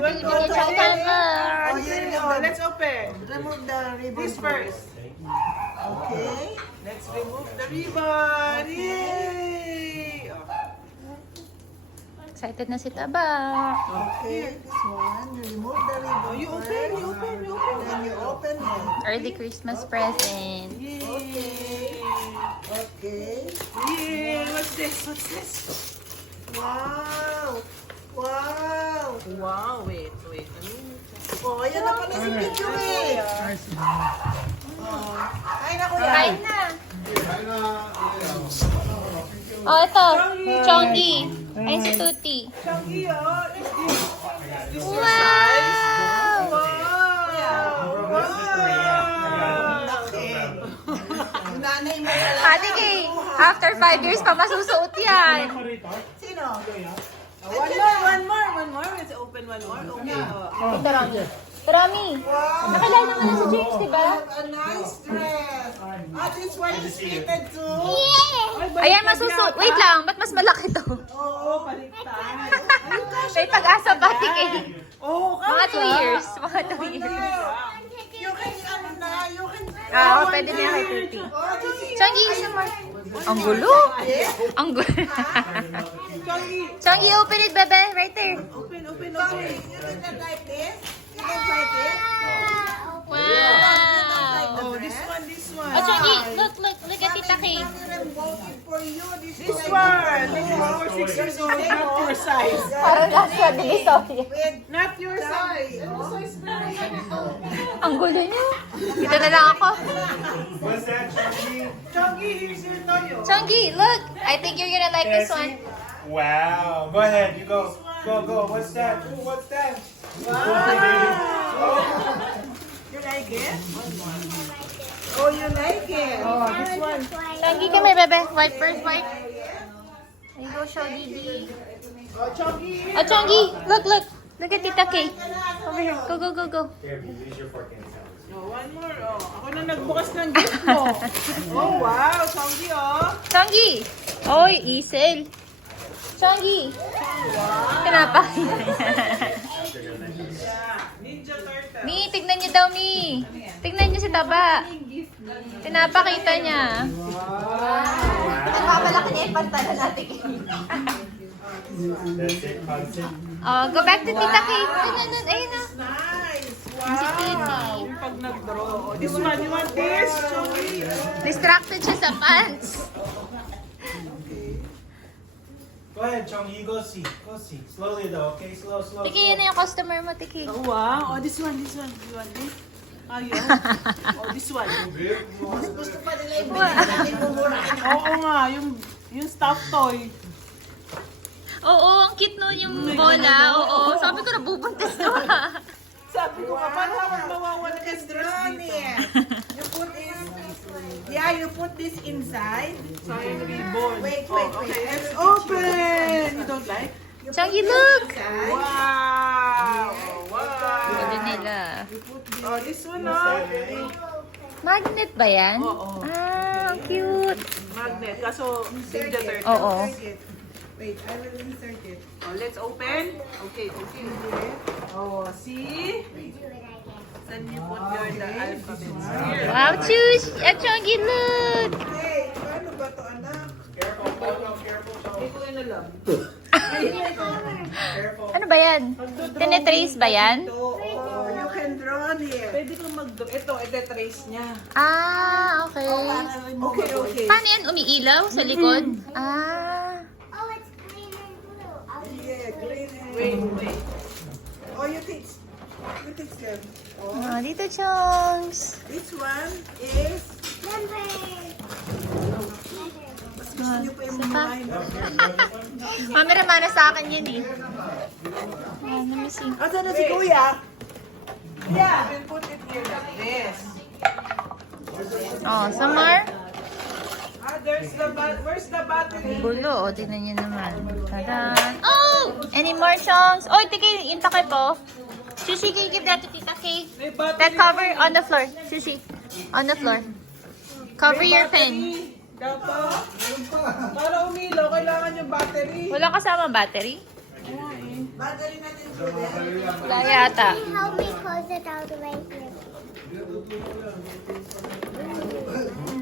You want to Bibigyan open siya it? cover. Let's open. Remove the ribbon. This first. Okay. Let's remove the ribbon. Yay! Excited na si Taba. Okay. This one. Remove the ribbon. Oh, you open, first. you open, you open. Then you open it. Early Christmas present. Yay! Okay. Yay! What's this? What's this? Wow. Wow. Wow, wait. Oh, ayan na pala si Pichu eh. Ay, naku yan. Kain na. Oh, ito. Chongi. Ayun si Tuti. Chunky, oh. Is this your Wow! size? Wow! Yung nanay mo talaga. Ate Kay, after 5 years pa masusuot yan. Sino? One more. Let's open one more. Okay. Ito, Rami. Rami, nakilala mo na si James, di ba? A nice dress. This one is fitted too. Ayan, masusuot. Wait lang, ba't mas malaki to? Oo, baliktad. May pag-asa pa, Ate Kay. Oo, Mga 2 years. Mga 2 years. You can, ano na, you can. Oo, pwede na yan kay Tuti. Oh, this is Chongi, isa more. Ang gulo. Ang gulo. Chunky. Chongi, open it, bebe. Right there. Open. You can like this. You can like it. Wow. Oh, this one. Oh, Chongi, look at Tita Kay. I'm voting for you. This one. This is for 6 years old. Not your size. Parang nasa Divisoria. Not your size. Ano size na yan? Ang gulo niya. Dito na lang ako. What's that, Chucky? Chunky, here's your toyo. Chongi, look. I think you're gonna like this one. Wow. Go ahead. You go. Go. What's that? Ooh, what's that? You like it? Oh, you like it? Oh, this one. Chongi, come here, bebe. Wipe first, wipe. There you go, show Didi. Oh, Chunky. Oh, Chongi, look. Look at Tita Kay. Over here. Go. Here, use your fork and Oh, one more. Oh, ako na nagbukas ng gift mo. Oh, wow. Chunky, oh. Chongi. Oy, Isel. Chongi. Pinapakita niya. Ninja turtle. Mi, tignan niyo daw, Mi. Tignan niyo si Taba. Pinapakita niya. Nagpapalaki niya yung pantalan natin. That's it. Constant. Oh, go back to Tita Kay. Ayun na. Nice. Si Titi. Wow. Yung pag nag-draw. Oh, this one. You want this? Chunky. Distracted siya sa pants. Go ahead, Chunky. You go see. Slowly though, okay? Slow. Tiki, yan na yung customer mo, Tiki. Oh, wow. Oh, this one. You want this? Ayun. Oh, this one. gusto pa nila yung binigyan natin mumurahin. Oo nga. Yung stuffed toy. Oo, ang cute nun yung bola. Oo, sabi ko nabubuntis ko. Sabi ko nga, paano ako mawawala ng dress dito? You put this. Yeah, you put this inside. Sayang ribbon. Wait. Okay, let's open! You don't like? Chunky, look! Wow! Gulo Wow! nila. Oh, this one, oh. Magnet ba yan? Oo. Ah, ang cute. Magnet. Kaso, Ninja Turtle. Oo. Wait, I will insert it. Oh, let's open. Okay. Oh, see? Then you put the alphabets here. Wow, choose! Chunky, look! Hey, paano ba to, anak? Hindi ko yun alam. Ano ba yan? Tinetrace ba yan? Oh, you can draw here. Pwede kang mag-draw. Ito, ite-trace niya. Ah, okay. Okay. Paano yan? Umiilaw sa likod? Ah. Yeah, green and... Wait. Oh, you teach them. Oh, Oh, dito, Chongs. this one is... Mas gusto niyo pa yung mumurahin. Camera mana sa akin yan eh. Oh, let me see. Asan na si Kuya? Yeah, then put it here like this. Oh, Samar. Where's the battery? Gulo, o, tingnan niyo naman. Tadan! Oh! Any more songs? Oh, Tiki, yung takip po. Sushi, can you give that to Tita Kay? May battery. That cover on the floor. Sushi, on the floor. Cover your pen. Dapat. Para umilaw, kailangan yung battery. Wala kasama battery? Oo, eh. Madali natin Juliet. Wala yata. Help me close it all the way here.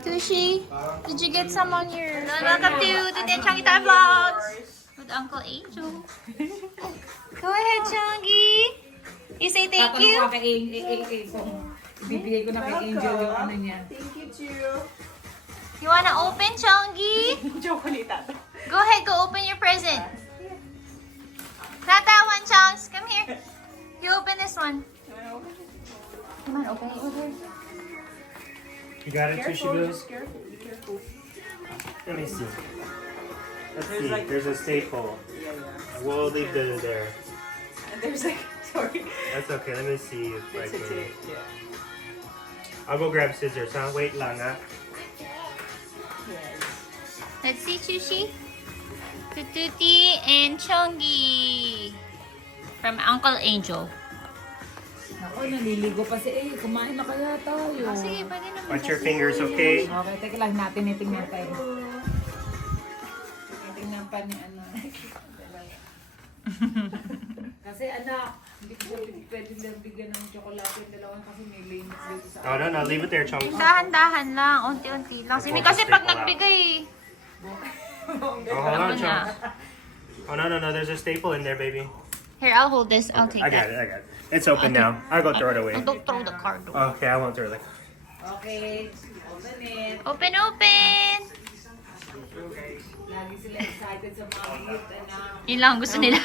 Tushi, did you get some on your... Welcome to Tita Changita Vlogs with Uncle Angel. Go ahead, Changi. You say thank you. Ibibigay ko na kay Angel yung ano niya. Thank you, Chiyo. You wanna open, Changi? Chocolate. Go ahead, go open your present. Not that one, Chongs. Come here. You open this one. Come on, open it with her. You got it, Tushy Boo? Careful, be careful. Let me see. Let's see. There's a staple. We'll leave it there. And there's like, sorry. That's okay. Let me see if I It's a can. tape, yeah. I'll go grab scissors, huh? Wait lang, ah. Yes. Let's see, Chushi. Tututi and Chongi. From Uncle Angel. Ako, naliligo pa si A. Kumain na kaya tayo. Oh, sige, pwede naman. Watch your fingers, okay? Okay, teka lang natin. Tingnan tayo. Tingnan pa ni ano. Kasi anak, hindi ko pwede lang bigyan ng tsokolate yung dalawa kasi may limits dito sa Oh, no, leave it there, Chunks. Dahan-dahan lang, unti-unti lang. Kasi pag nagbigay, Oh, hold on, Chunks. Oh, no, there's a staple in there, baby. here, I'll hold this. I'll take I got that. it. It's open now. I'll go throw it away. Oh, don't throw the card. Okay, I won't throw it. Okay, open it. Open, open! Lagi sila excited sa mga gift, anak. Yun lang ang gusto nila.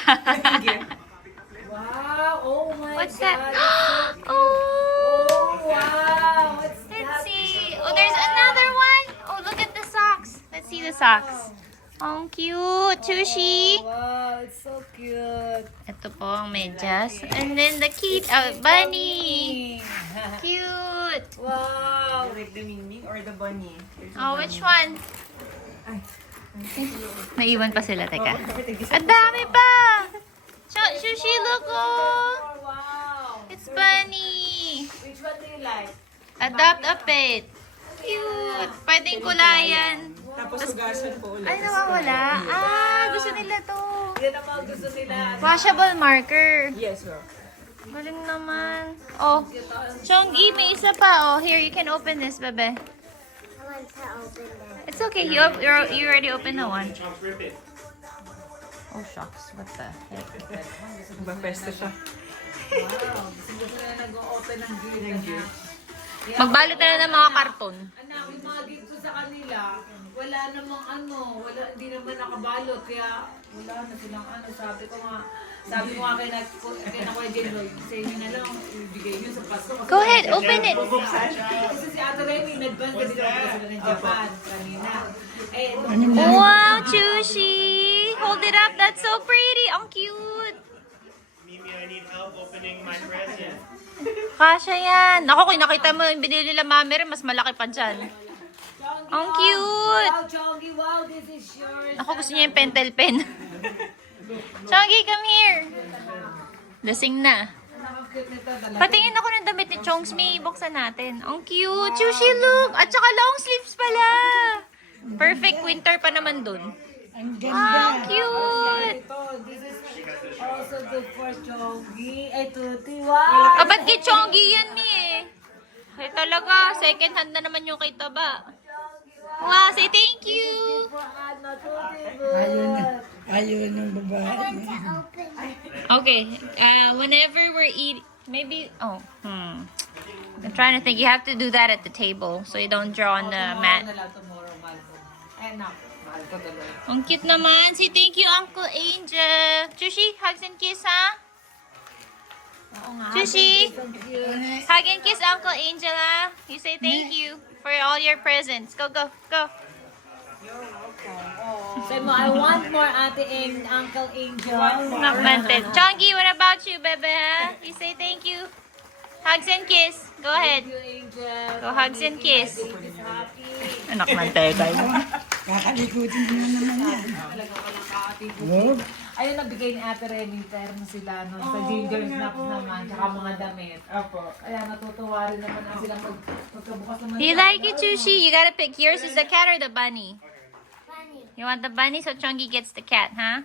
Wow! Oh my What's God! that? Oh, Oh! wow! What's Let's that? see. Oh, there's another one. Oh, look at the socks. Let's see the socks. Oh, cute. Tushi. Wow, it's so cute. Ito po ang medyas. And then the kid, bunny. Cute. Wow! Like the Ming or the bunny? Oh, which one? Naiwan pa sila, teka. Ang dami pa! Sushi, look, oh! Wow! It's bunny! Which one do you like? Adopt a pet. Cute! Pwedeng kulayan. Tapos hugasan po ulit. Ay, nawawala. Ah, gusto nila to. Yan ang mga gusto nila. Washable marker. Yes, sir. Galing naman. Oh, Chonggi, may isa pa. Oh, here, you can open this, bebe. I want to open that. It's okay. You already opened the one. Chunks, rip it. Oh, shucks. What the heck? Magpa-pesta siya. Wow! Gusto nila nag-open ng gift. Magbalot na lang ng mga karton. Anak, yung mga gift ko sa kanila, wala namang hindi naman nakabalot. Kaya wala na silang sabi ko nga kay na Kuya Jenloy, sa inyo na lang, ibigay nyo sa Pasko. Kasi Go ahead, open it. Kasi si Ate Remy, in-advance kasi naman sila ng Japan kanina. Eh, Wow, Chushi! Hold it up. That's so pretty. Ang cute. Mimi, I need help opening my present. Kasha yan. Ako, kung nakita mo yung binili nila mami rin, mas malaki pa dyan. Chongi, Ang cute. Wow, Chongi, wow, this is yours. Ako, gusto niya yung pentel pen. Chongi, come here. Lasing na. Nakakit nito talaga. Patingin ako ng damit ni Chongs. May buksan natin. Ang cute. Chushi, look. At saka long sleeves pala. Perfect winter pa naman dun. Ang cute. Ito, this is also good for Chongi. Ay, Tuti, wow. Ah, ba't kay Chongi yan, Mi eh? Ay, talaga. Second hand na naman yung kay Taba. Wow, say thank you. For ano, Tuti, good. Ayun yung babae. Open that. Okay, whenever we're eating, maybe, I'm trying to think. You have to do that at the table so you don't draw on the Tomorrow mat. na lang, tomorrow, Malco. Ay, anak, Malco talaga. Ang cute naman. Say thank you, Uncle Angel. Chushi, hugs and kiss, ha? Oo nga. Sushi. Thank you. Hug and kiss Uncle Angel, ha? You say thank you for all your presents. Go, go, go. Say mo, I want more Ate and Uncle Angel. Nakmanted. Chongi, what about you, bebe, ha? You say thank you. Hugs and kiss. Go ahead. Thank you, Angel. Go hugs and kiss. Happy. Anak manted. Kakalikutin mo naman yan. Talaga ko lang ka-ate. Ayun, nabigay ni Ate Remy, pero sila nun, sa ginger snaps naman, tsaka mga damit. Opo. Kaya natutuwa rin naman na sila magkabukas naman. You like it, Chushi? You gotta pick. Yours is the cat or the bunny? bunny. You want the bunny, so Chungi gets the cat, huh?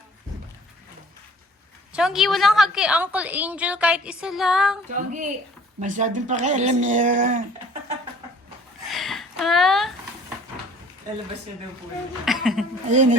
Chongi, walang hug kay Uncle Angel kahit isa lang. Chongi, Masyadong pakialam niya. Ha? Ayun eh.